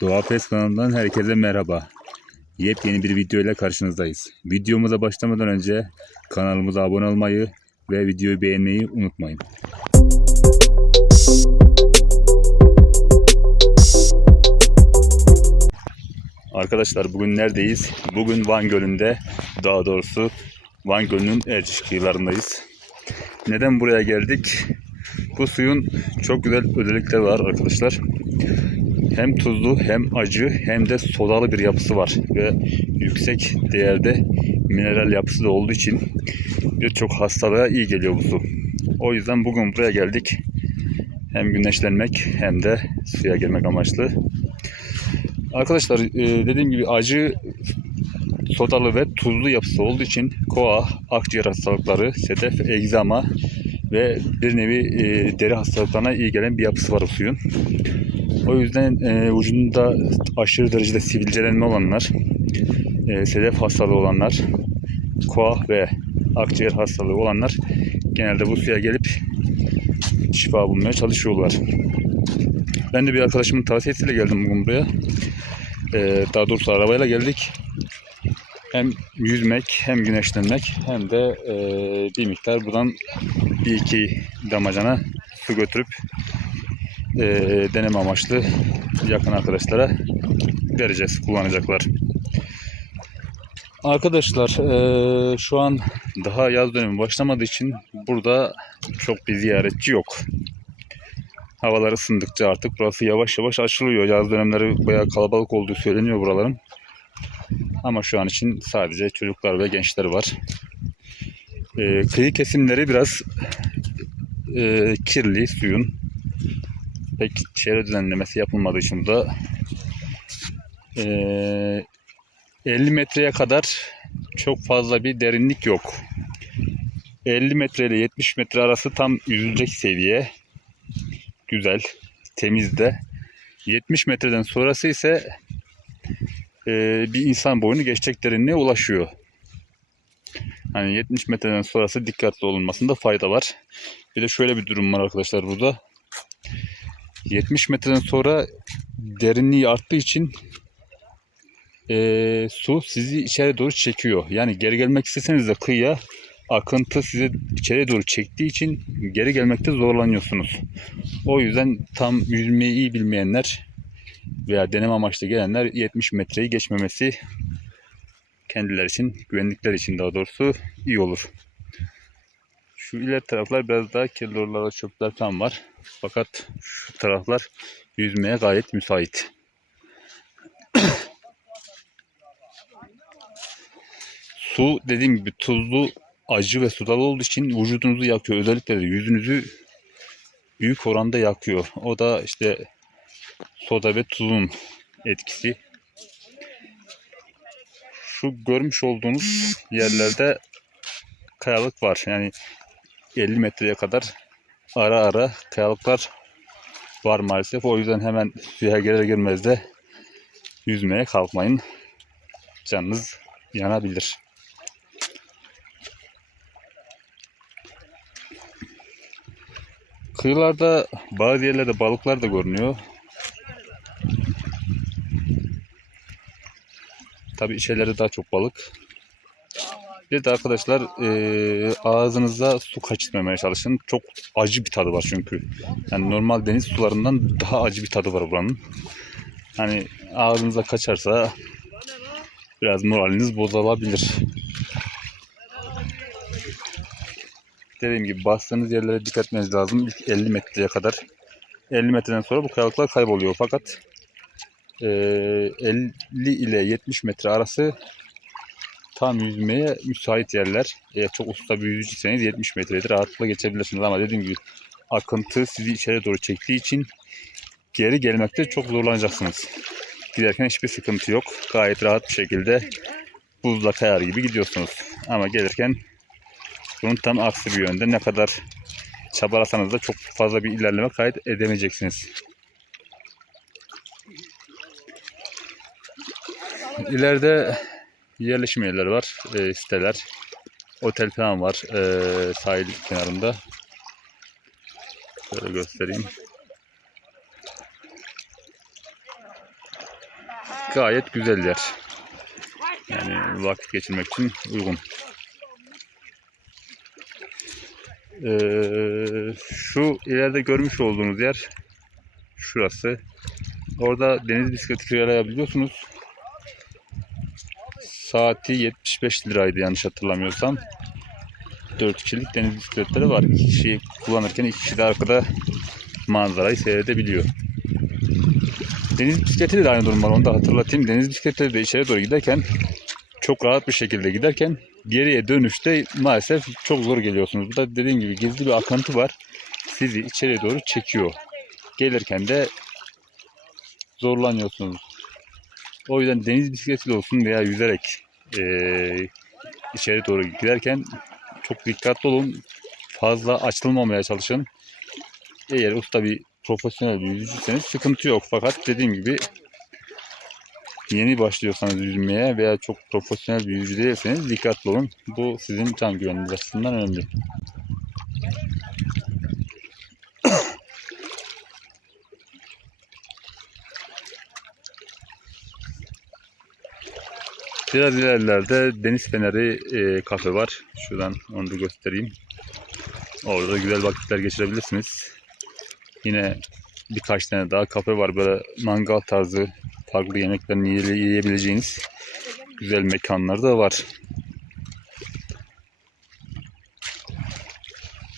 Doğa Fes kanalından herkese merhaba. Yepyeni bir video ile karşınızdayız. Videomuza başlamadan önce kanalımıza abone olmayı ve videoyu beğenmeyi unutmayın. Arkadaşlar bugün neredeyiz? Bugün Van Gölü'nde, daha doğrusu Van Gölü'nün Erciş kıyılarındayız. Neden buraya geldik? Bu suyun çok güzel özellikleri var arkadaşlar hem tuzlu hem acı hem de sodalı bir yapısı var ve yüksek değerde mineral yapısı da olduğu için birçok hastalığa iyi geliyor bu su. O yüzden bugün buraya geldik. Hem güneşlenmek hem de suya girmek amaçlı. Arkadaşlar e, dediğim gibi acı sodalı ve tuzlu yapısı olduğu için koa, akciğer hastalıkları, sedef, egzama ve bir nevi e, deri hastalıklarına iyi gelen bir yapısı var bu suyun. O yüzden e, vücudunda aşırı derecede sivilcelenme olanlar, e, sedef hastalığı olanlar, koa ve akciğer hastalığı olanlar genelde bu suya gelip şifa bulmaya çalışıyorlar. Ben de bir arkadaşımın tavsiyesiyle geldim bugün buraya. E, daha doğrusu arabayla geldik. Hem yüzmek hem güneşlenmek hem de e, bir miktar buradan bir iki damacana su götürüp e, deneme amaçlı yakın arkadaşlara vereceğiz, kullanacaklar. Arkadaşlar e, şu an daha yaz dönemi başlamadığı için burada çok bir ziyaretçi yok. Havalar ısındıkça artık burası yavaş yavaş açılıyor. Yaz dönemleri bayağı kalabalık olduğu söyleniyor buraların. Ama şu an için sadece çocuklar ve gençler var. E, kıyı kesimleri biraz e, kirli suyun pek çevre düzenlemesi yapılmadığı için da e, 50 metreye kadar çok fazla bir derinlik yok. 50 metre ile 70 metre arası tam yüzülecek seviye. Güzel, temiz de. 70 metreden sonrası ise e, bir insan boyunu geçecek derinliğe ulaşıyor. Hani 70 metreden sonrası dikkatli olunmasında fayda var. Bir de şöyle bir durum var arkadaşlar burada. 70 metreden sonra derinliği arttığı için e, su sizi içeri doğru çekiyor. Yani geri gelmek isteseniz de kıyıya akıntı sizi içeri doğru çektiği için geri gelmekte zorlanıyorsunuz. O yüzden tam yüzmeyi iyi bilmeyenler veya deneme amaçlı gelenler 70 metreyi geçmemesi kendileri için, güvenlikler için daha doğrusu iyi olur. Şu ileri taraflar biraz daha kirli oralarda çöpler falan var. Fakat şu taraflar yüzmeye gayet müsait. Su dediğim gibi tuzlu, acı ve sudalı olduğu için vücudunuzu yakıyor. Özellikle de yüzünüzü büyük oranda yakıyor. O da işte soda ve tuzun etkisi. Şu görmüş olduğunuz yerlerde kayalık var. Yani 50 metreye kadar ara ara kayalıklar var maalesef. O yüzden hemen suya girer girmez de yüzmeye kalkmayın. Canınız yanabilir. Kıyılarda bazı yerlerde balıklar da görünüyor. Tabi içeride daha çok balık. Bir de arkadaşlar e, ağzınıza su kaçırmamaya çalışın. Çok acı bir tadı var çünkü. Yani normal deniz sularından daha acı bir tadı var buranın. Hani ağzınıza kaçarsa biraz moraliniz bozulabilir. Dediğim gibi bastığınız yerlere dikkat etmeniz lazım. İlk 50 metreye kadar. 50 metreden sonra bu kayalıklar kayboluyor. Fakat 50 ile 70 metre arası tam yüzmeye müsait yerler. Eğer çok usta bir yüzücüyseniz 70 metredir rahatlıkla geçebilirsiniz ama dediğim gibi akıntı sizi içeri doğru çektiği için geri gelmekte çok zorlanacaksınız. Giderken hiçbir sıkıntı yok. Gayet rahat bir şekilde buzla kayar gibi gidiyorsunuz. Ama gelirken bunun tam aksi bir yönde ne kadar çabalasanız da çok fazla bir ilerleme kayıt edemeyeceksiniz. İleride yerleşim yerleri var, e, siteler, otel falan var e, sahil kenarında. Şöyle göstereyim. gayet güzel yer. Yani vakit geçirmek için uygun. Ee, şu ileride görmüş olduğunuz yer şurası. Orada deniz bisikleti kiralayabiliyorsunuz. Saati 75 liraydı yanlış hatırlamıyorsam. 4 kişilik deniz bisikletleri var. 2 kişi kullanırken 2 kişi de arkada manzarayı seyredebiliyor. Deniz bisikleti de aynı durum var. Onu da hatırlatayım. Deniz bisikletleri de içeri doğru giderken çok rahat bir şekilde giderken geriye dönüşte maalesef çok zor geliyorsunuz. Burada dediğim gibi gizli bir akıntı var. Sizi içeri doğru çekiyor. Gelirken de zorlanıyorsunuz. O yüzden deniz bisikletiyle olsun veya yüzerek eee, içeri doğru giderken çok dikkatli olun. Fazla açılmamaya çalışın. Eğer usta bir profesyonel bir yüzücüyseniz sıkıntı yok. Fakat dediğim gibi yeni başlıyorsanız yüzmeye veya çok profesyonel bir yüzücü değilseniz dikkatli olun. Bu sizin can güvenliğiniz açısından önemli. Biraz ilerlerde Deniz Feneri e, kafe var. Şuradan onu da göstereyim. Orada da güzel vakitler geçirebilirsiniz. Yine birkaç tane daha kafe var. Böyle mangal tarzı farklı yemeklerini yiye- yiyebileceğiniz güzel mekanlar da var.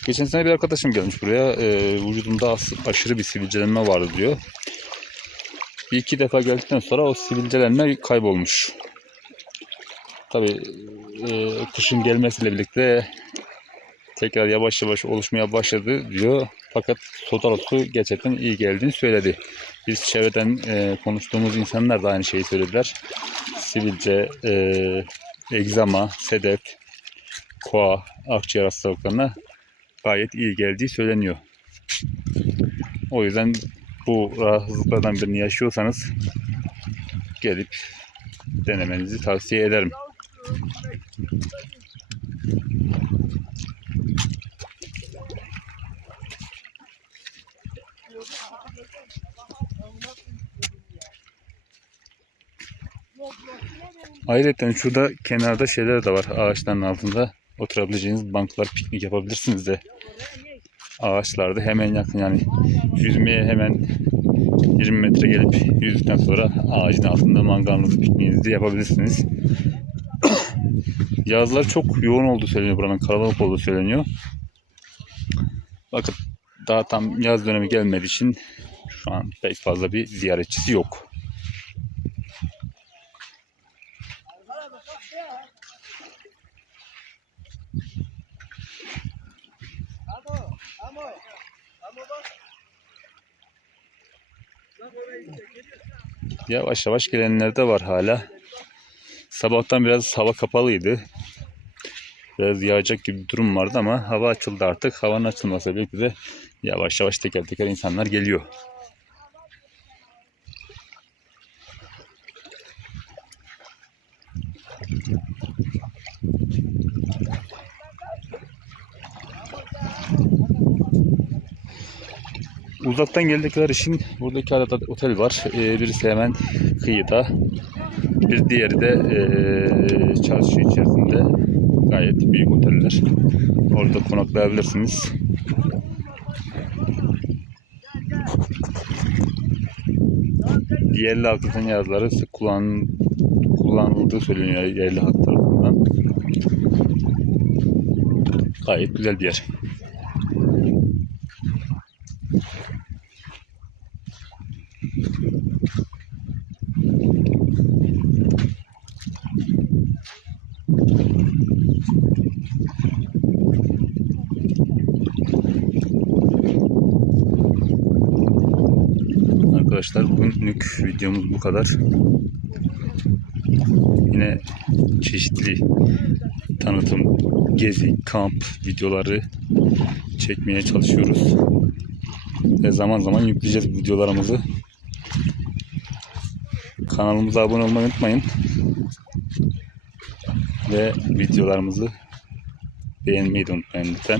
Geçen sene bir arkadaşım gelmiş buraya. E, vücudumda aşırı bir sivilcelenme vardı diyor. Bir iki defa geldikten sonra o sivilcelenme kaybolmuş. Tabii e, kışın gelmesiyle birlikte tekrar yavaş yavaş oluşmaya başladı diyor. Fakat soda su gerçekten iyi geldiğini söyledi. Biz çevreden e, konuştuğumuz insanlar da aynı şeyi söylediler. Sivilce, e, egzama, sedef, koa, akciğer hastalıklarına gayet iyi geldiği söyleniyor. O yüzden bu rahatsızlıklardan birini yaşıyorsanız gelip denemenizi tavsiye ederim. Ayrıca şurada kenarda şeyler de var ağaçların altında. Oturabileceğiniz banklar piknik yapabilirsiniz de. Ağaçlarda hemen yakın yani. Yüzmeye hemen 20 metre gelip yüzdükten sonra ağacın altında mangalınızı pikniğinizi yapabilirsiniz. Yazlar çok yoğun olduğu söyleniyor buranın kalabalık olduğu söyleniyor. Bakın daha tam yaz dönemi gelmediği için şu an pek fazla bir ziyaretçisi yok. Yavaş yavaş gelenler de var hala. Sabahtan biraz hava kapalıydı. Biraz yağacak gibi bir durum vardı ama hava açıldı artık. Havanın açılması birlikte de yavaş yavaş teker teker insanlar geliyor. Uzaktan geldikleri için buradaki arada otel var. Ee, birisi hemen kıyıda. Bir diğeri de ee, çarşı içerisinde. Gayet büyük oteller. Orada konaklayabilirsiniz. Yerli halk zaten yazları sık kullan, kullanıldığı söyleniyor yerli halk tarafından. Gayet güzel bir yer. Arkadaşlar bugünlük videomuz bu kadar. Yine çeşitli tanıtım, gezi, kamp videoları çekmeye çalışıyoruz. Ve zaman zaman yükleyeceğiz videolarımızı. Kanalımıza abone olmayı unutmayın. Ve videolarımızı beğenmeyi de unutmayın lütfen.